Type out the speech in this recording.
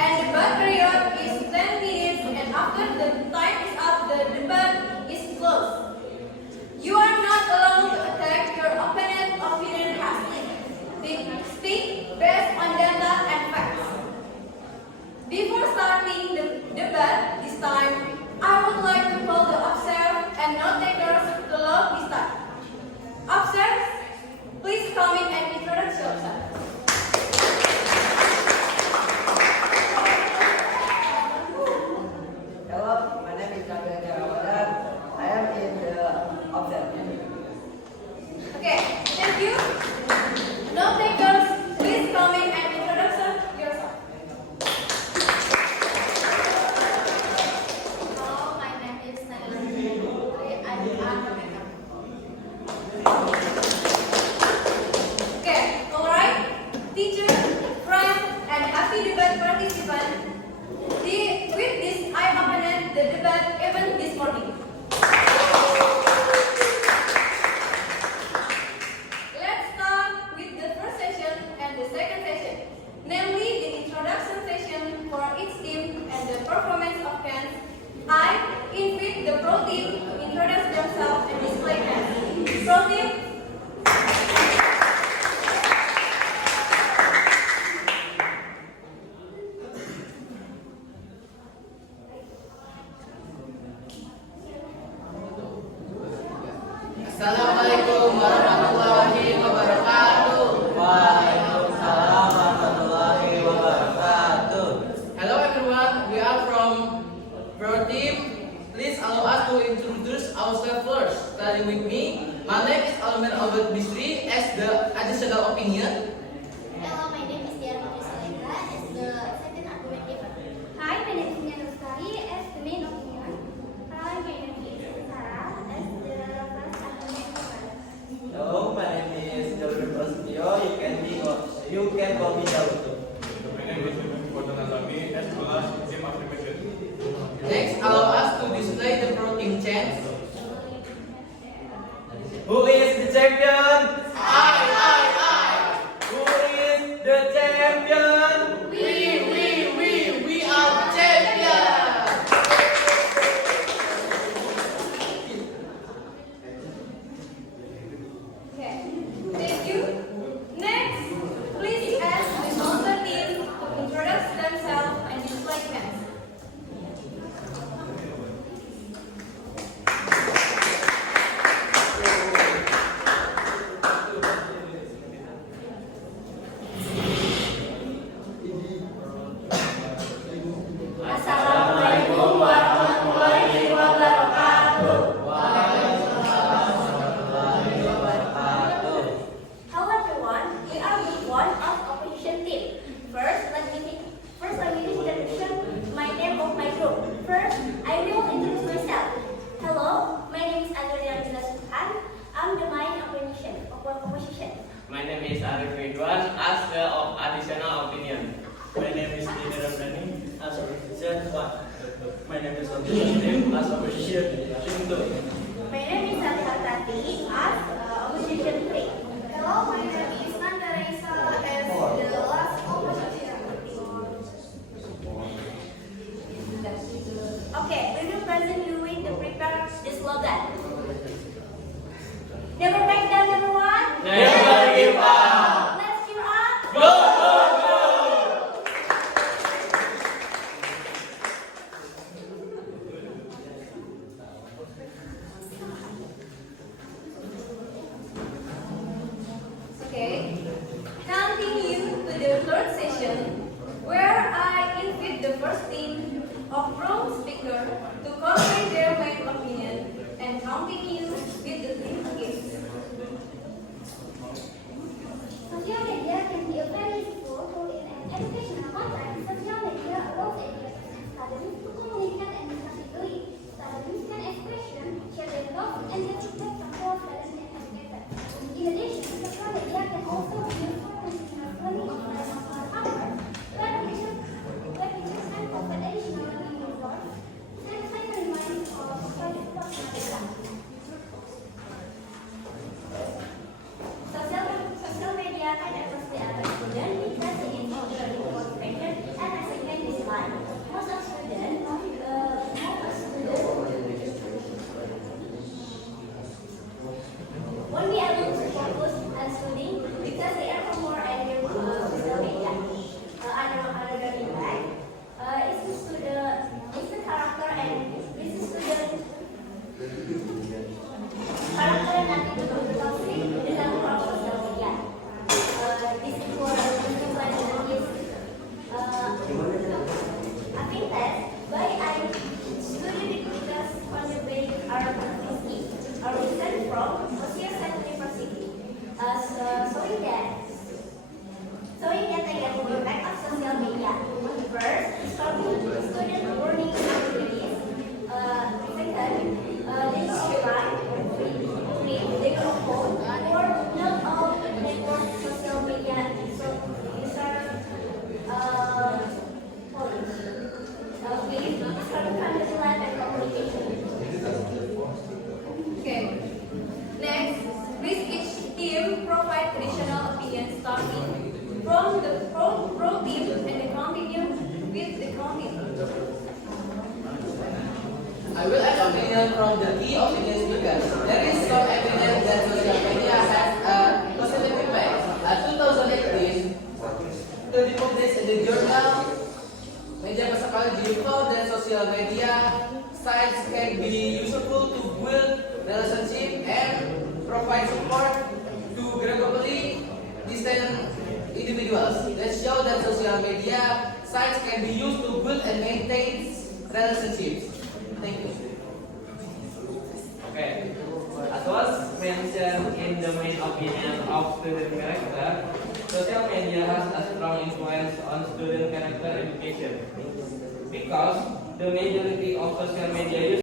and the debate period is 10 minutes, and after the time is up, the debate is closed. You are not allowed to attack your opponent's opinion hastily. Speak based on data and facts. Before starting the debate this time, I would like to call the observers and note takers to log this time. Observers, please come in and introduce yourself. Hello, my name is Ramadan. I am in the observatory. Okay, thank you. Note takers, please come in and introduce yourself. Hello, my name is Naila. I am Okay, alright. Teacher, friend, and happy debate participant. With this, I opened the debate even this morning. Let's start with the first session and the second session, namely the introduction session for each team and the performance of cans. I invite the pro team to introduce themselves and display cans. Pro team. Assalamualaikum warahmatullahi wabarakatuh. Waalaikumsalam warahmatullahi wabarakatuh. Hello everyone, we are from Pro Team. Please allow us to introduce ourselves first. Starting with me, my name is Almer Albert Bisri as the additional opinion. Hello, my name is Tiara Matrisalendra as the second argument giver. Hi, my name is Nia Rustari as the main opinion. Hi, my name is Sarah as the first argument giver. Hello, my name is Jalur Prasetyo. You can call me Jalur. My name is Gordon Azami as well as team affirmation. Next, allow us to display the Pro Team chants. Who is the champion? I. Who is the champion? We are the champion. Okay, thank you. Next, please ask the sponsor team to introduce themselves and display cans. Assalamualaikum warahmatullahi wabarakatuh. Hello everyone, we are with one of opposition team. First, let me introduction my name of my group. First, I will introduce myself. Hello, my name is Adriana Suhan. I'm the main opposition. My name is Arif Ridwan as the additional opinion. My name is Dini Ramdhani as opposition 1. My name is Abdul as opposition 2. My name is Ali Hartati as opposition 3. Hello, my name is Nanda Raisa as the last opposition. Okay, we will present you with the prepare the slogan. Never back down, everyone. Never give up. Let's cheer up. Go! Okay, continue to the third session where I invite the first team of pro speaker to convey their main opinion and continue with the team again. Social media can be a very useful tool in an educational context. Social media allows educators and students to communicate and discuss easily. Students can expression, share their thoughts, and get feedback from both students and educators. In addition, social media can also be used for continuous learning of learning hours, web pictures, and provide additional learning resources. Send a reminder of study personal data. online, most of students won't be able to focus on studying because they are more active social media. Another impact is the character and busy student character nanti berkontribusi dengan ruang sosial media. This is for I think that by student recruiters contribute our activity are recent from Sesi University, showing that they get the impact of social media. First, student learning activities. Second, they go offline. Three, they go home. Four, not all network social media user Okay. Next, please each team provide traditional opinions starting from the pro team and continue with the county. I will add opinion from the key opinion speakers. There is some evidence that social media has a positive impact. 2018, study published in the journal Media Psychology found that social media sites can be useful to build relationship and provide support to geographically distant individuals. That show that social media sites can be used to build and maintain relationships. Thank you. Okay. As was mentioned in the main opinion of student character, social media has a strong influence on student character education because the majority of social media